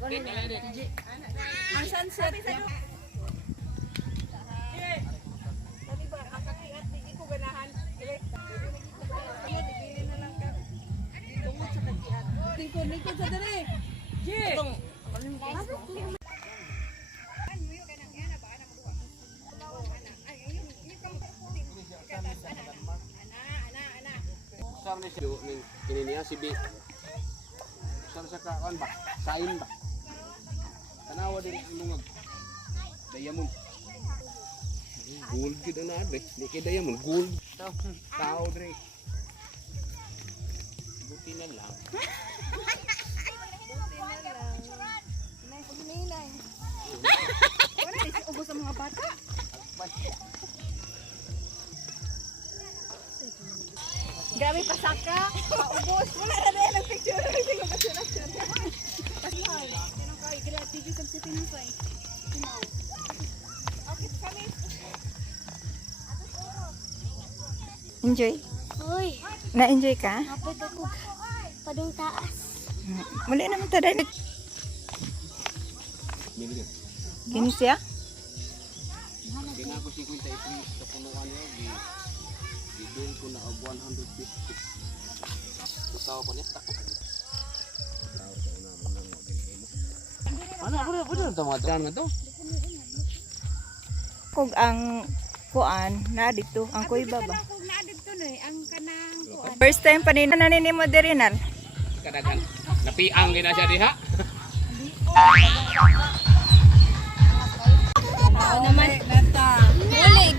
Ang sunset. Lingkod sa dali. Jay. Sama ni kini niya si B. Sama sa kawan ba? Sain ba? Tanawa din ang lungag. Diamond. Gold gid na adre. Di kay diamond gold. Tao dre. Buti na lang. Wala isi ubos ang mga bata. Grabe pasaka, paubos. Wala na din ang picture. Hindi ko kasi nasyon. Pasay. Tinong kawin. Kila TV sa tinasay. Okay, kami. Enjoy? Uy, Na-enjoy ka? napad ako padung taas. Muli naman ta dahil. Million. Kinsya? Kaya ako 53 sa punuan niya. Bibili ko na og 150. Ikaw ko niya tako. Ano ako na tama dyan nga to? Kung ang kuan na dito, ang kuy baba. Kung na dito no ang kanang kuan. First time pa nina nanin mo dirinan. Kadagan. Napiang gina siya diha. Naman nata. Uli